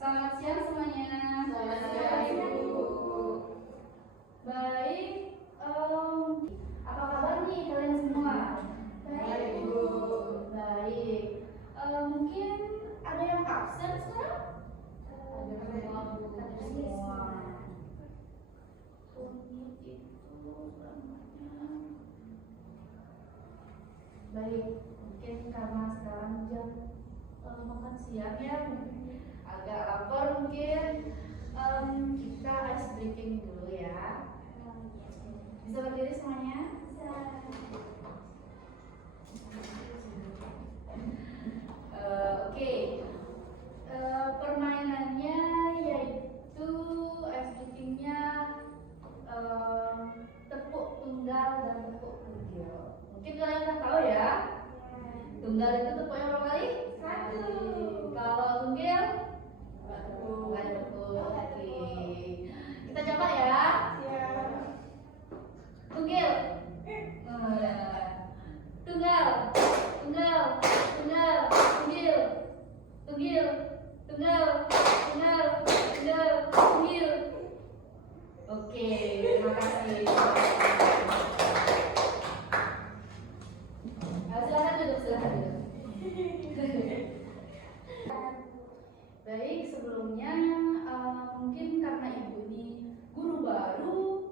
Selamat siang semuanya. Selamat siang, Ibu. Baik, apa kabar nih kalian semua? Baik, Ibu. Baik. Mungkin ada yang absen sekarang? Ada semua, Bu. Ada semua. Unit itu namanya. Baik, mungkin karena sekarang jam makan siang ya, agak lapar mungkin. Kita ice breaking dulu ya. Bisa berdiri semuanya? Bisa. Oke. Permainannya yaitu ice breakingnya tepuk tunggal dan tepuk tunggal. Mungkin kalian udah tahu ya. Tunggal itu tepuknya berapa kali? 1. Kalau tunggal? 1 kali tepuk. Oke. Kita coba ya. Tunggal. Tunggal. Tunggal. Tunggal. Tunggal. Tunggal. Tunggal. Tunggal. Tunggal. Tunggal. Oke, terima kasih. Silakan duduk, silakan duduk. Baik, sebelumnya mungkin karena ibu ini guru baru,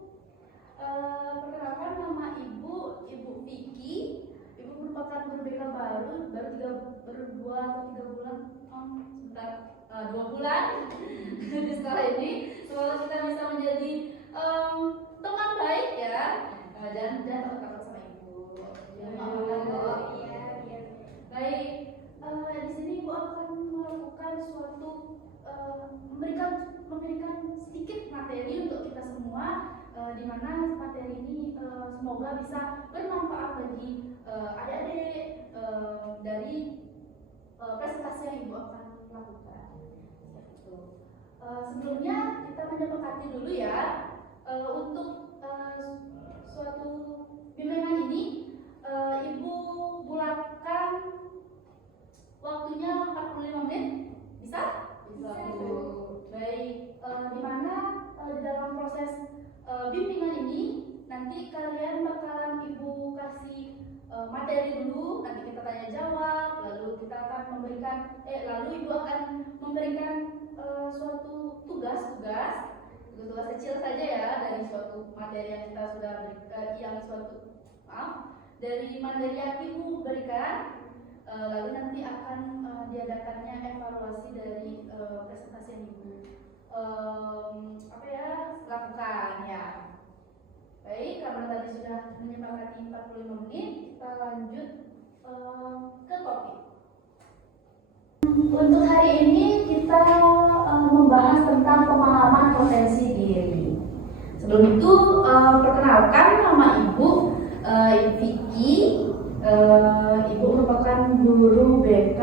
perkenalkan nama ibu Vicky. Ibu merupakan guru BK baru 2 atau 3 bulan, sebentar, 2 bulan di sekolah ini. Semoga kita bisa menjadi teman baik ya, dan takut sama ibu. Baik, di sini ibu akan melakukan suatu memberikan sedikit materi untuk kita semua, di mana materi ini semoga bisa bermanfaat bagi adik-adik dari presentasi yang ibu akan lakukan. Sebelumnya kita menyepakati dulu ya, untuk suatu bimbingan ini ibu bulatkan waktunya 45 menit. Bisa? Bisa, Bu. Baik, di mana di dalam proses bimbingan ini nanti kalian bakalan ibu kasih materi dulu, nanti kita tanya jawab, lalu kita akan lalu ibu akan memberikan suatu tugas kecil saja ya dari suatu materi yang kita sudah berikan, dari materi yang ibu berikan. Lalu nanti akan diadakannya evaluasi dari presentasi yang ibu lakukan ya. Baik, karena tadi sudah menyepakati 45 menit, kita lanjut ke topik. Untuk hari ini kita membahas tentang pemahaman potensi diri. Sebelum itu, perkenalkan nama ibu Vicky. Ibu merupakan guru BK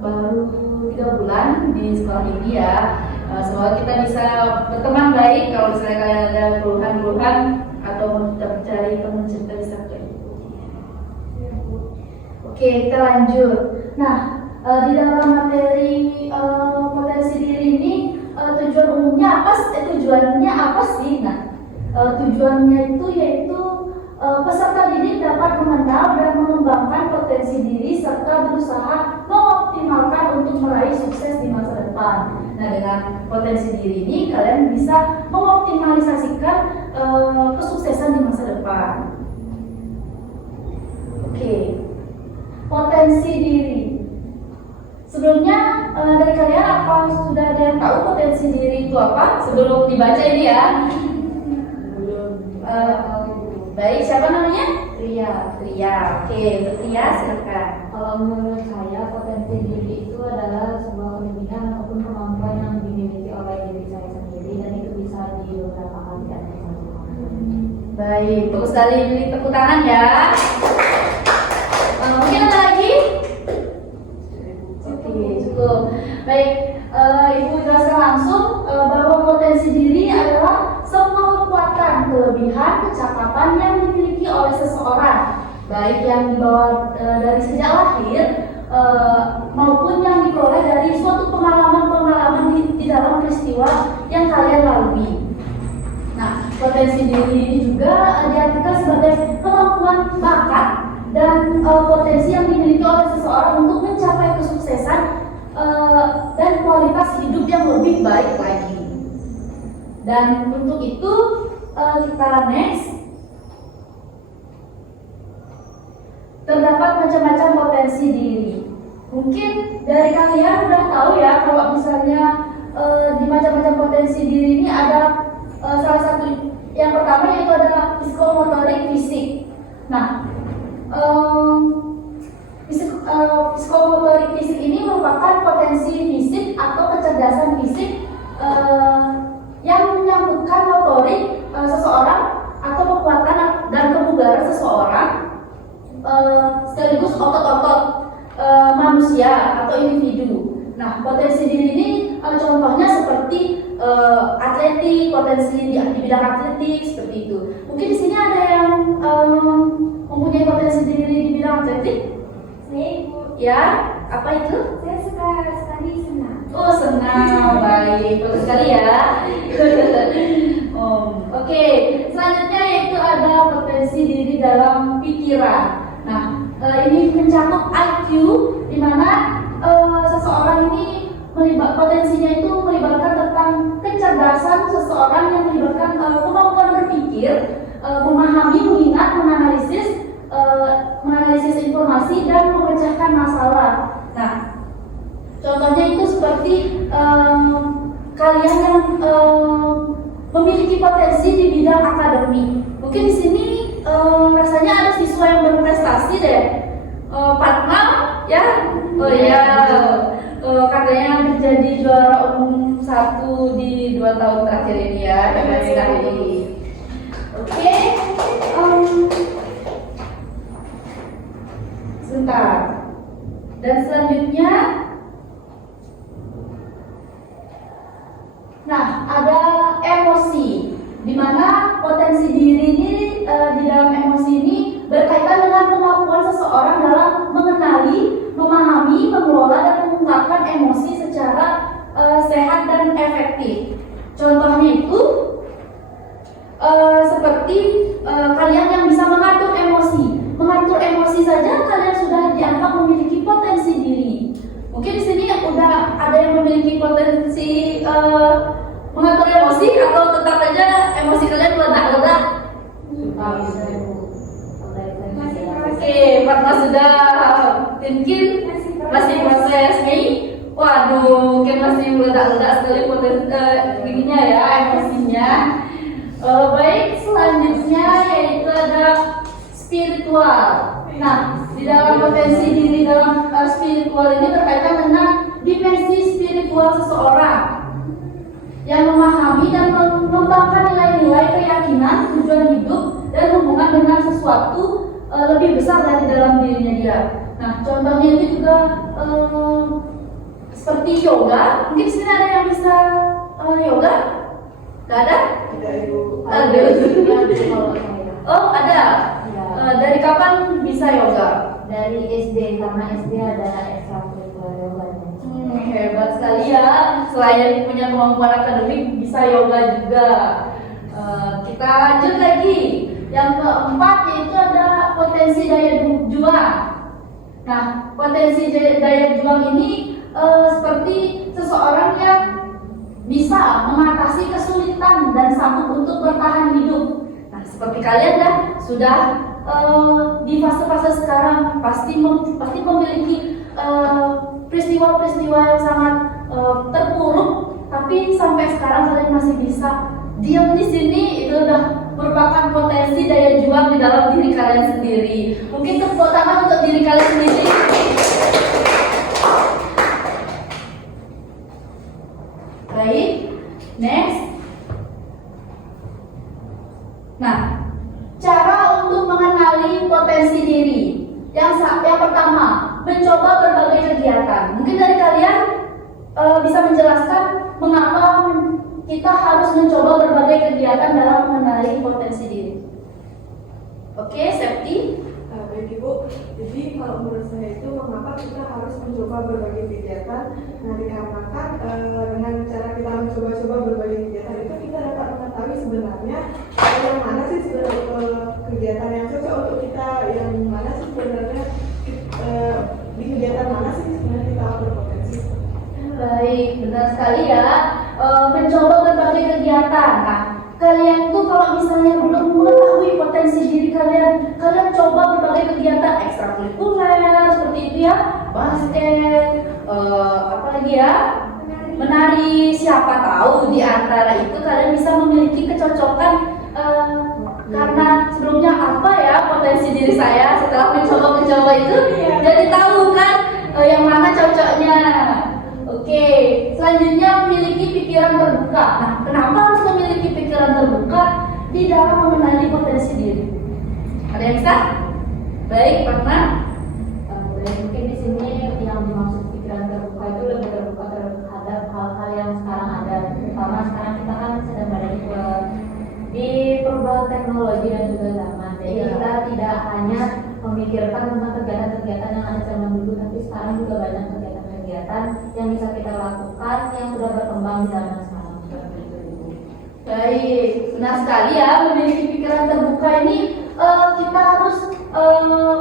baru 3 bulan di sekolah ini ya. Semoga kita bisa berteman baik. Kalau misalnya kalian ada keluhan-keluhan atau mencari teman cerita bisa ke ibu. Oke, kita lanjut. Nah, di dalam materi potensi diri ini, tujuannya apa sih? Nah, tujuannya itu yaitu peserta didik dapat mengenal dan mengembangkan potensi diri serta berusaha mengoptimalkan untuk meraih sukses di masa depan. Nah, dengan potensi diri ini kalian bisa mengoptimalisasikan kesuksesan di masa depan. Oke, potensi diri. Sebelumnya dari kalian apa sudah ada yang tahu potensi diri itu apa? Sebelum dibaca ini ya. Baik, siapa namanya? Ria. Oke, Ria silakan. Kalau menurut saya, potensi diri itu adalah sebuah kelebihan ataupun kemampuan yang dimiliki oleh diri saya sendiri, dan itu bisa di beberapa hal di antara lain. Baik, bagus sekali, beri tepuk tangan ya. Mungkin ada lagi? Oke, cukup. Baik, Ibu jelaskan langsung bahwa potensi diri adalah semua kekuatan, kelebihan, kecakapan yang dimiliki oleh seseorang, baik yang dibawa dari sejak lahir maupun yang diperoleh dari suatu pengalaman peristiwa yang kalian lalui. Nah, potensi diri ini juga diartikan sebagai kemampuan, bakat, dan potensi yang dimiliki oleh seseorang untuk mencapai kesuksesan dan kualitas hidup yang lebih baik lagi. Dan untuk itu kita next. Terdapat macam-macam potensi diri. Mungkin dari kalian udah tahu ya kalau misalnya di macam-macam potensi diri ini ada salah satu yang pertama yaitu adalah psikomotorik fisik. Nah, psikomotorik fisik ini merupakan potensi fisik atau kecerdasan fisik yang menyangkutkan motorik seseorang atau kekuatan dan kebugaran seseorang sekaligus otot-otot manusia atau individu. Nah, potensi diri ini contohnya seperti atletik, potensi di bidang atletik seperti itu. Mungkin di sini ada yang mempunyai potensi diri di bidang atletik? Saya Ibu. Ya, apa itu? Saya suka sekali senam. Oh, senang, baik, bagus sekali ya. Oke, selanjutnya yaitu ada potensi diri dalam pikiran. Nah, ini mencakup IQ, di mana seseorang ini potensinya itu melibatkan tentang kecerdasan seseorang yang melibatkan kemampuan berpikir, memahami, mengingat, menganalisis informasi dan memecahkan masalah. Nah, contohnya itu seperti kalian yang memiliki potensi di bidang akademik. Mungkin di sini rasanya ada siswa yang berprestasi deh. Fatma, ya? Oh ya, katanya menjadi juara umum 1 di 2 tahun terakhir ini ya, hebat sekali. Oke, sebentar. Dan selanjutnya, nah, ada emosi, di mana potensi diri ini di dalam emosi ini berkaitan dengan kemampuan seseorang dalam mengenali, memahami, mengelola dan mengungkapkan emosi secara sehat dan efektif. Contohnya itu seperti kalian yang bisa mengatur emosi. Mengatur emosi saja kalian sudah dianggap memiliki potensi diri. Mungkin di sini udah ada yang memiliki potensi mengatur emosi atau tetap aja emosi kalian meledak-ledak? Oke, Fatma sudah mungkin masih proses nih. Waduh, mungkin masih meledak-ledak sekali ininya ya, emosinya. Baik, selanjutnya yaitu ada spiritual. Nah, di dalam potensi diri dalam spiritual ini berkaitan dengan dimensi spiritual seseorang yang memahami dan mengembangkan nilai-nilai keyakinan, tujuan hidup, dan hubungan dengan sesuatu lebih besar dari dalam dirinya dia. Nah, contohnya itu juga seperti yoga. Mungkin sini ada yang bisa yoga? Gak ada? Ada. Oh, ada. Dari kapan bisa yoga? Dari SD, karena SD ada ekstrakurikuler yoga. Hebat sekali ya. Selain punya kemampuan akademik, bisa yoga juga. Kita lanjut lagi. Yang keempat yaitu ada potensi daya juang. Nah, potensi daya juang ini seperti seseorang yang bisa mengatasi kesulitan dan sanggup untuk bertahan hidup. Nah, seperti kalian dah sudah di fase-fase sekarang pasti memiliki peristiwa-peristiwa yang sangat terpuruk, tapi sampai sekarang kalian masih bisa diam di sini. Itu udah merupakan potensi daya juang di dalam diri kalian sendiri. Mungkin tepuk tangan untuk diri kalian sendiri. Baik, next. Nah, cara untuk mengenali potensi diri. Yang pertama, mencoba berbagai kegiatan. Mungkin dari kalian bisa menjelaskan mengapa kita harus mencoba berbagai kegiatan dalam mengenali potensi diri. Oke, Septi? Baik Ibu, jadi kalau menurut saya itu mengapa kita harus mencoba berbagai kegiatan? Nah, dikarenakan dengan cara kita mencoba-coba Baik, benar sekali ya. Mencoba berbagai kegiatan. Nah, kalian tuh kalau misalnya belum mengetahui potensi diri kalian, kalian coba berbagai kegiatan ekstrakurikuler seperti itu ya, basket, apalagi ya, menari. Siapa tahu di antara itu kalian bisa memiliki kecocokan. Karena sebelumnya apa ya potensi diri saya, setelah mencoba itu jadi tahu kan yang mana cocoknya. Oke, selanjutnya memiliki pikiran terbuka. Nah, kenapa harus memiliki pikiran terbuka di dalam mengenali potensi diri? Ada yang bisa? Baik, pernah? Mungkin di sini yang dimaksud pikiran terbuka itu lebih terbuka terhadap hal-hal yang sekarang ada. Terutama sekarang kita kan sedang berada di perubahan teknologi dan juga zaman. Jadi kita tidak hanya memikirkan tentang kegiatan-kegiatan yang ada zaman dulu, tapi sekarang juga banyak kegiatan-kegiatan yang bisa kita lakukan yang sudah berkembang di zaman sekarang. Seperti itu. Baik, benar sekali ya, memiliki pikiran terbuka ini kita harus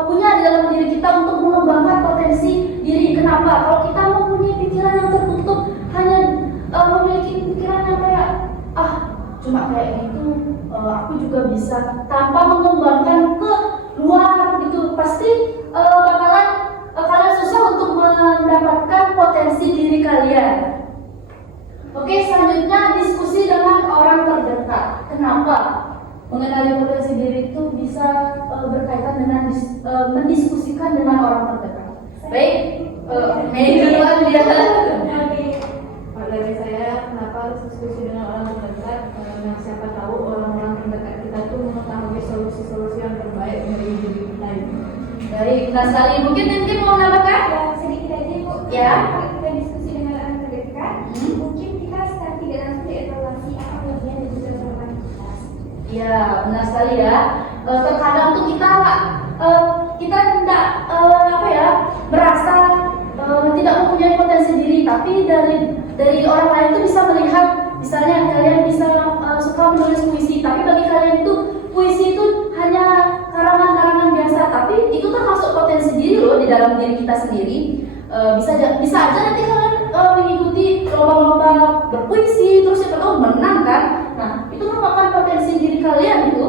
punya di dalam diri kita untuk mengembangkan potensi diri. Kenapa? Kalau kita mempunyai pikiran yang tertutup, hanya memiliki pikiran yang kayak cuma kayak gitu, aku juga bisa, tanpa mengembangkan ke luar gitu, pasti bakalan kalian susah untuk mendapatkan potensi diri kalian. Oke, selanjutnya diskusi dengan orang terdekat. Kenapa mengenali potensi diri itu bisa berkaitan dengan mendiskusikan dengan orang terdekat? Baik, Mei duluan dia. Dari saya, kenapa harus diskusi dengan orang terdekat? Karena siapa tahu orang-orang terdekat kita tuh mengetahui solusi-solusi yang terbaik dari diri kita ini. Baik, nah sekali mungkin nanti mau nambahkan? Sedikit aja Bu. Ya. Kalau kita diskusi dengan orang terdekat, mungkin kita secara tidak langsung dievaluasi apa kelebihan dan juga kelemahan kita. Ya, benar sekali ya. Terkadang tuh kita tidak merasa tidak mempunyai potensi diri, tapi dari orang lain tuh bisa melihat, misalnya kalian bisa suka menulis puisi, tapi bagi kalian itu puisi itu hanya karangan-karangan biasa, tapi itu termasuk potensi diri loh di dalam diri kita sendiri. Bisa aja nanti kalian mengikuti lomba-lomba berpuisi, terus siapa tahu menang kan. Nah, itu merupakan potensi diri kalian itu.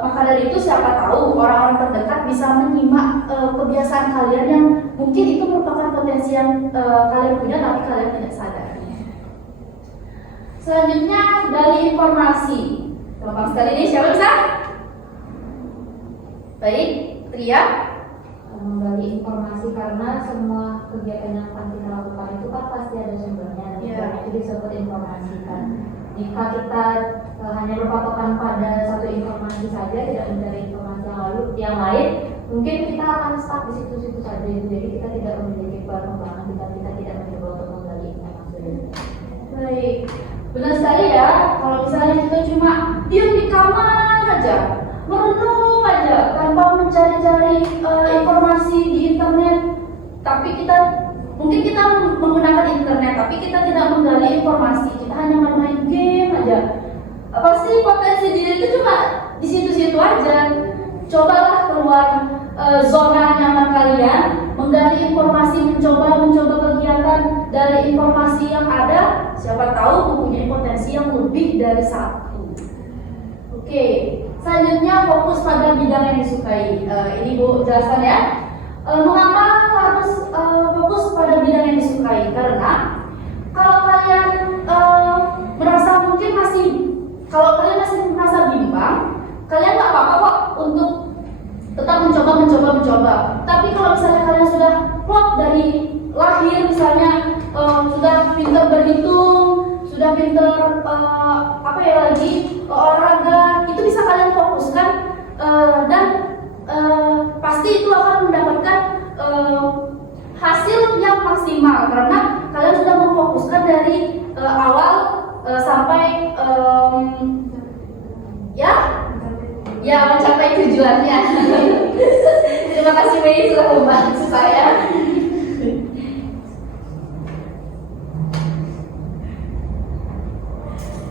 Maka dari itu siapa tahu orang-orang terdekat bisa menyimak kebiasaan kalian yang mungkin itu merupakan potensi yang kalian punya tapi kalian tidak sadar. Selanjutnya dari informasi. Gampang sekali ini, siapa bisa? Baik, Tria. Menggali informasi, karena semua kegiatan yang akan kita lakukan itu kan pasti ada sumbernya. Iya. Itu disebut informasi kan. Jika kita hanya berpatokan pada satu informasi saja, tidak mencari informasi yang lain, mungkin kita akan stuck di situ-situ saja. Jadi kita tidak memiliki perkembangan, kita tidak mencoba untuk menggali informasi. Baik, benar sekali ya. Kalau misalnya kita cuma diam di kamar aja, merenung aja, tanpa mencari-cari informasi di internet, tapi mungkin kita menggunakan internet, tapi kita tidak menggali informasi, kita hanya main game aja. Pasti potensi diri itu cuma di situ-situ aja. Cobalah keluar zona nyaman kalian, menggali informasi, mencoba kegiatan dari informasi yang ada. Siapa tahu mempunyai potensi yang lebih dari satu. Oke, selanjutnya fokus pada bidang yang disukai. Ini Bu jelaskan ya. Mengapa harus fokus pada bidang yang disukai? Karena kalau kalian kalau kalian masih merasa bimbang, kalian nggak apa-apa kok untuk tetap mencoba. Tapi kalau misalnya kalian sudah klop dari lahir, misalnya sudah pintar berhitung, sudah pintar olahraga, itu bisa kalian fokuskan dan pasti itu akan mendapatkan hasil yang maksimal karena kalian sudah memfokuskan dari awal sampai mencapai tujuannya. Terima kasih Mei sudah membantu saya.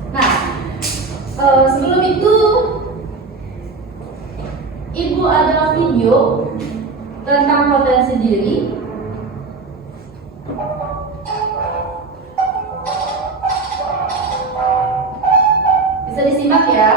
Nah, sebelum itu Ibu ada video tentang potensi diri. disimak ya.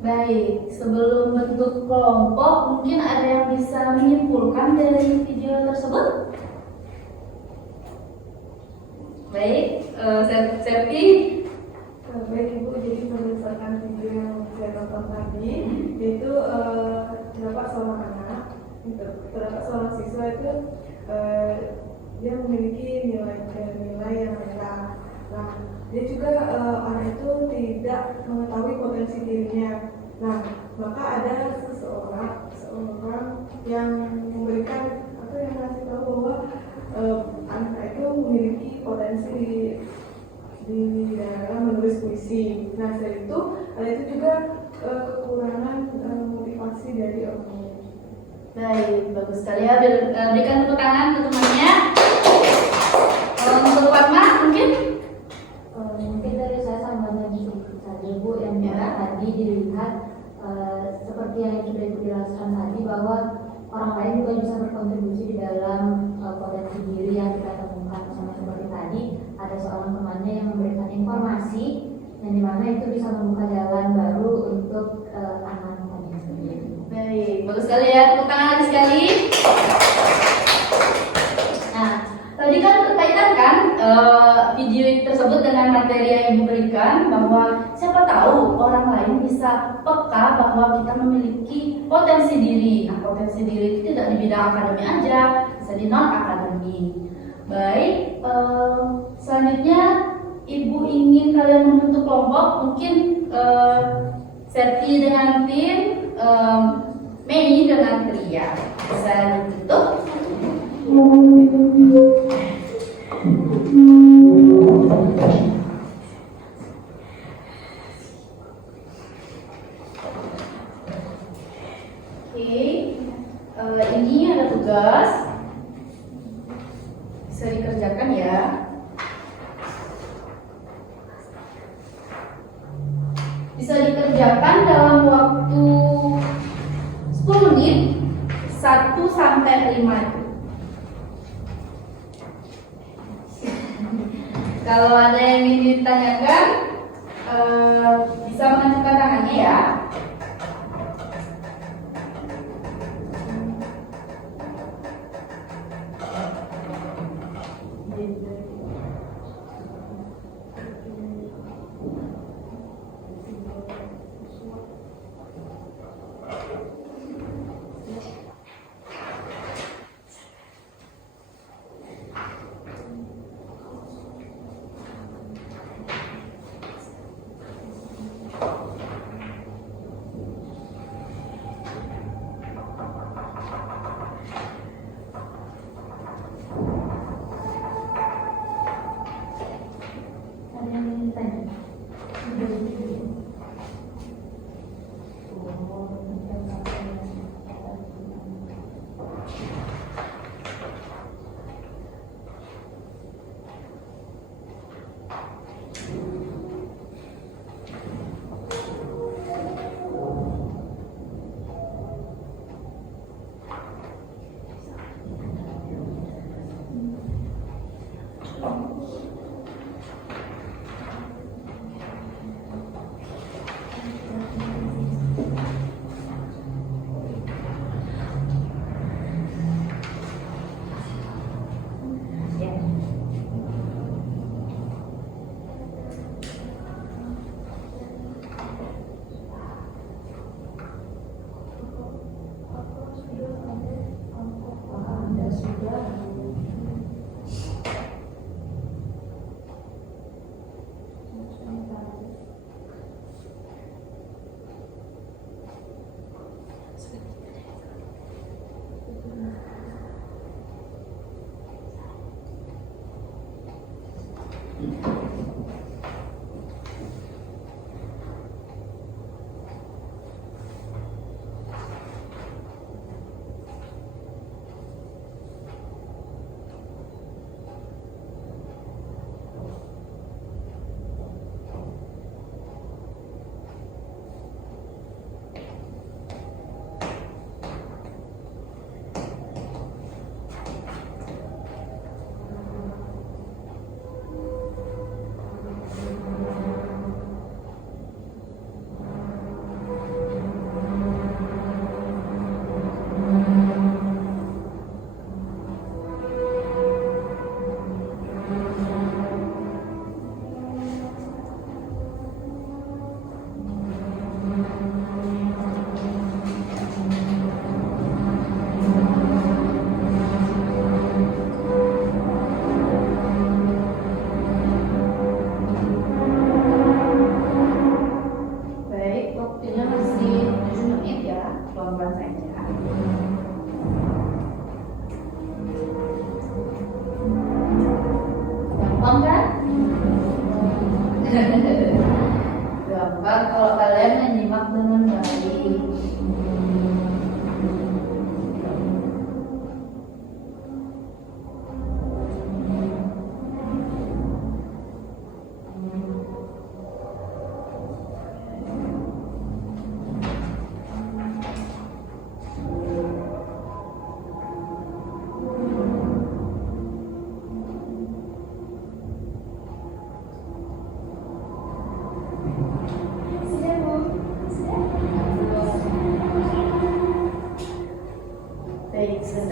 Baik, sebelum bentuk kelompok, mungkin ada yang bisa menyimpulkan dari video tersebut? Baik, Septi. Baik Ibu, jadi berdasarkan video yang saya tonton tadi, yaitu terdapat seorang anak, terdapat seorang siswa itu dia memiliki nilai yang rendah. Nah, dia juga anak itu tidak mengetahui potensi dirinya. Nah, maka ada seseorang yang memberikan atau yang ngasih tahu bahwa anak itu memiliki potensi di dalam menulis puisi. Nah, dari itu ada itu juga kekurangan motivasi dari orang tua. Baik, bagus sekali ya. Berikan tepuk tangan untuk temannya. Untuk Fatma mungkin? Mungkin dari saya sama lagi saja Bu, yang juga tadi dilihat seperti yang sudah Ibu jelaskan tadi, bahwa orang lain juga bisa berkontribusi di dalam potensi diri yang kita temukan. Sama seperti tadi, ada seorang temannya yang memberikan informasi yang dimana itu bisa membuka jalan baru untuk anak-anaknya sendiri. Baik, bagus sekali ya. Tepuk tangan lagi sekali. Nah, tadi kan berkaitan kan video tersebut dengan materi yang Ibu berikan, bahwa siapa tahu orang lain bisa peka bahwa kita memiliki potensi diri. Nah, potensi diri itu tidak di bidang akademi aja, bisa di non akademi. Baik, selanjutnya Ibu ingin kalian membentuk kelompok, mungkin Serti dengan tim, Mei dengan Tria. Bisa ditutup. Oke, ini ada tugas, bisa dikerjakan ya. Bisa dikerjakan dalam waktu 10 menit, 1 sampai 5 itu. Kalau ada yang ingin ditanyakan, bisa mengajukan tangannya ya.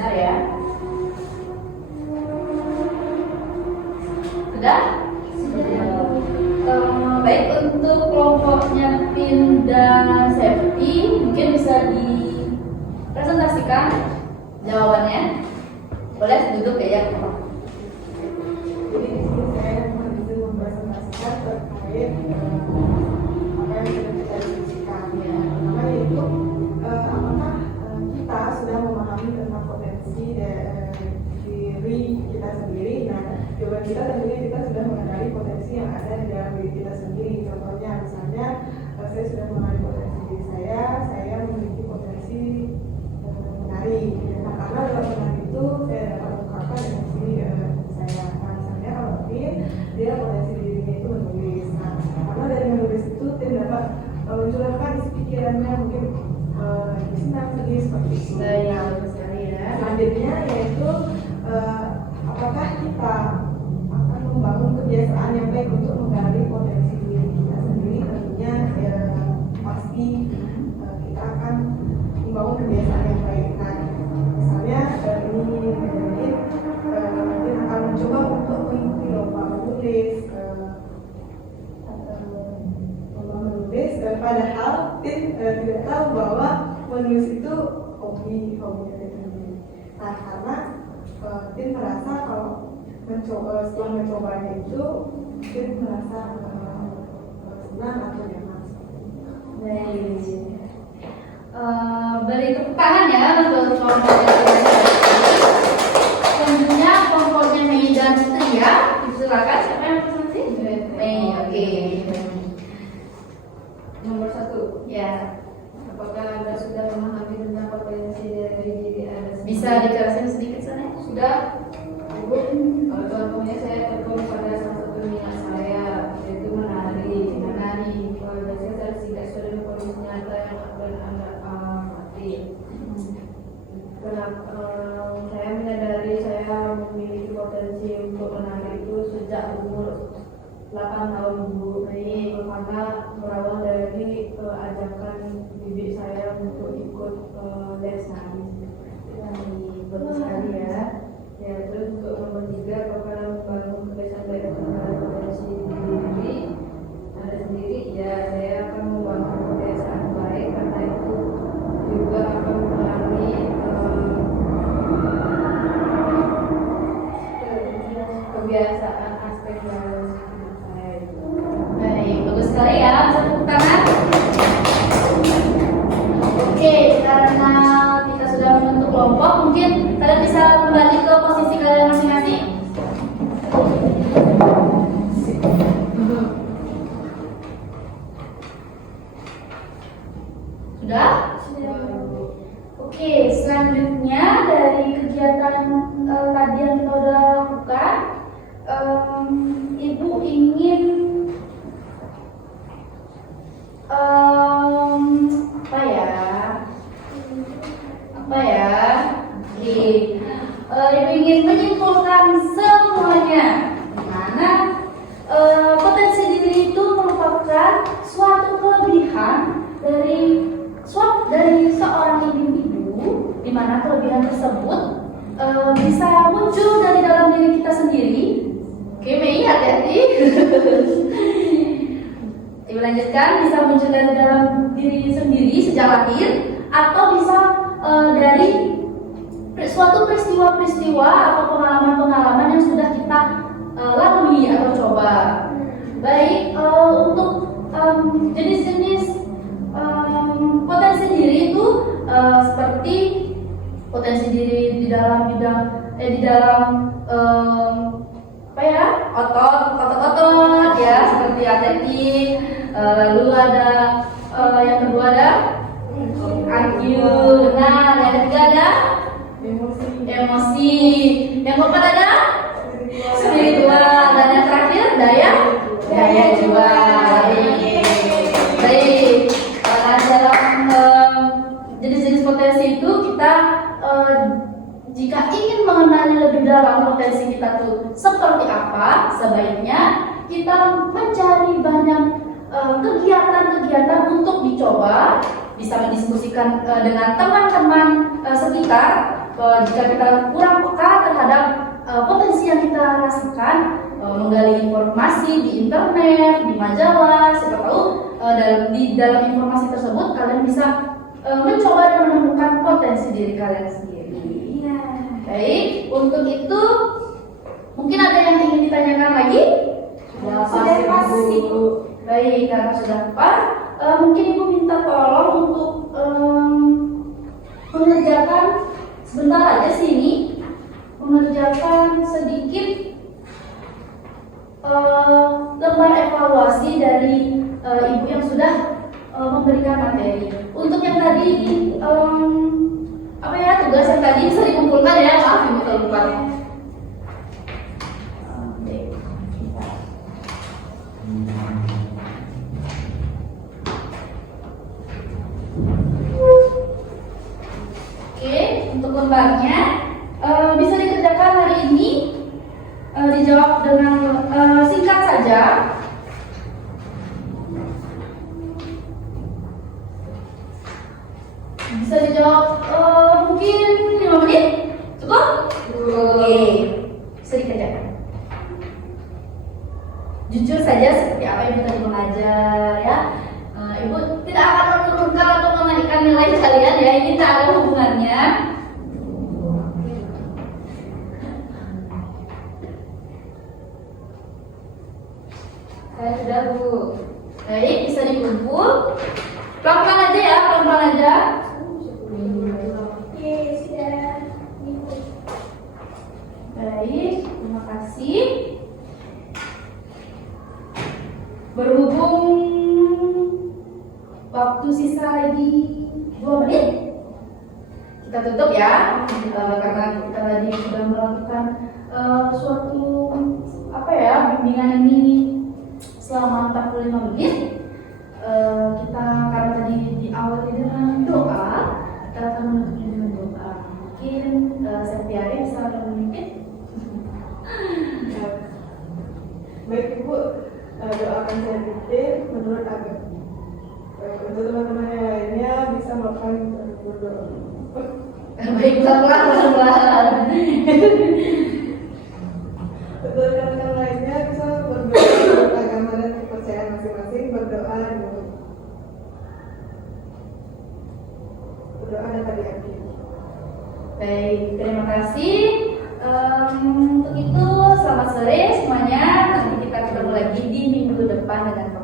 Sebentar ya. Sudah? Baik, untuk kelompoknya PIN dan safety mungkin bisa dipresentasikan jawabannya. Boleh duduk ya. Jadi di sini saya bisa mempresentasikan terkait apa yang sudah kita diskusikan. Pertama yaitu apakah kita sudah memahami tentang potensi diri kita sendiri. Nah, jawaban kita tentunya kita sudah mengenali potensi yang ada di dalam diri kita sendiri. Contohnya misalnya saya sudah mengenali potensi diri saya memiliki potensi menari. Nah, karena lewat menari itu saya dapat mengungkapkan potensi saya. Nah, misalnya kalau Tim, dia potensi dirinya itu menulis. Nah, karena dari menulis itu Tim dapat mencurahkan isi pikirannya, mungkin senang, sedih, seperti itu. Baik, sekali ya. Selanjutnya yaitu apakah kita akan membangun kebiasaan yang baik untuk menggali potensi diri kita sendiri. Tentunya ya, pasti kita akan membangun kebiasaan yang baik. Nah, misalnya ini mungkin akan mencoba untuk mengikuti lomba menulis, padahal Tim tidak tahu bahwa menulis itu hobinya dia sendiri. Nah, karena Tim merasa kalau setelah mencobanya itu Tim merasa senang atau nyaman. Baik. Beri tepuk tangan ya untuk kelompoknya. Selanjutnya kelompoknya Mei dan Setia. Silakan, siapa yang presentasi? Mei, oke. Nomor 1. Ya, Apakah Anda sudah memahami tentang potensi dari diri Anda sendiri? bisa dikerasin sedikit sana? Sudah. Ibu, contohnya saya tekun pada salah satu minat saya, yaitu menari. Biasanya saya tidak sesuai dengan kondisi nyata yang akan Anda amati. Saya menyadari saya memiliki potensi untuk menari itu sejak umur 8 tahun dulu. Karena berawal dari ajakan bibi saya untuk ikut les nari. Bagus sekali ya. Ya, terus untuk nomor 3, apakah membangun kebiasaan baik untuk mengenali potensi diri Anda sendiri? Ya, saya akan membangun kebiasaan baik karena itu juga akan mengalami kebiasaan aspek dalam hidup saya itu. Baik, bagus sekali ya. Bisa tepuk tangan. Oke, karena kita sudah membentuk kelompok, mungkin kalian bisa kembali ke posisi kalian masing-masing. Sudah? Oke, selanjutnya dari kegiatan tadi yang kita udah lakukan, Ibu ingin apa ya? Oke, Ibu ingin menyimpulkan semuanya, di mana potensi diri itu merupakan suatu kelebihan dari seorang individu, di mana kelebihan tersebut bisa muncul dari dalam diri kita sendiri. Oke, Mei, hati-hati. Ibu lanjutkan, bisa muncul dari dalam diri sendiri sejak lahir, atau bisa dari suatu peristiwa-peristiwa atau pengalaman-pengalaman yang sudah kita lalui atau coba. Baik, untuk jenis-jenis potensi diri itu seperti potensi diri di dalam bidang otot ya, seperti atletik. Lalu ada yang kedua ada IQ, benar. Yang ketiga ada emosi. Yang keempat ada spiritual, dan yang terakhir daya jual. Baik, dalam jenis-jenis potensi itu kita jika ingin mengenali lebih dalam potensi kita tuh seperti apa, sebaiknya kita mencari banyak kegiatan-kegiatan untuk dicoba, bisa mendiskusikan dengan teman-teman sekitar jika kita kurang peka terhadap potensi yang kita rasakan, menggali informasi di internet, di majalah, siapa tahu di dalam informasi tersebut kalian bisa mencoba dan menemukan potensi diri kalian sendiri. Iya. Baik, untuk itu mungkin ada yang ingin ditanyakan lagi? Sudah pasti. Baik, karena sudah pas, mungkin Ibu minta tolong untuk mengerjakan sebentar aja sini, mengerjakan sedikit lembar evaluasi dari Ibu yang sudah memberikan materi. Untuk yang tadi tugas yang tadi bisa dikumpulkan ya, maaf Ibu terlupa. Oke, untuk lembarnya bisa dikerjakan hari ini, dijawab dengan singkat saja. Bisa dijawab mungkin 5 menit, cukup? Oke, bisa dikerjakan. Jujur saja seperti apa Ibu tadi mengajar ya. Ibu tidak akan menurunkan atau menaikkan nilai kalian ya, ini tak ada hubungannya. Saya sudah, Bu. Baik, bisa dikumpul. Pelan-pelan aja ya, pelan-pelan aja. Oke, sudah. Baik, terima kasih. Berhubung waktu sisa lagi 2 menit, kita tutup ya, karena kita tadi sudah melakukan suatu bimbingan ini selama 45 menit. Kita karena tadi diawali dengan doa, kita akan menutupnya dengan doa. Mungkin Septiari bisa memimpin. Baik Ibu, doakan saya pimpin menurut agama. Untuk teman-teman yang lainnya bisa melakukan berdoa. Baik, pelan-pelan. Untuk rekan-rekan lainnya bisa berdoa menurut agama dan kepercayaan masing-masing, berdoa dapat diakhiri. Baik, terima kasih. Untuk itu, selamat sore semuanya. Nanti kita ketemu lagi di minggu depan dengan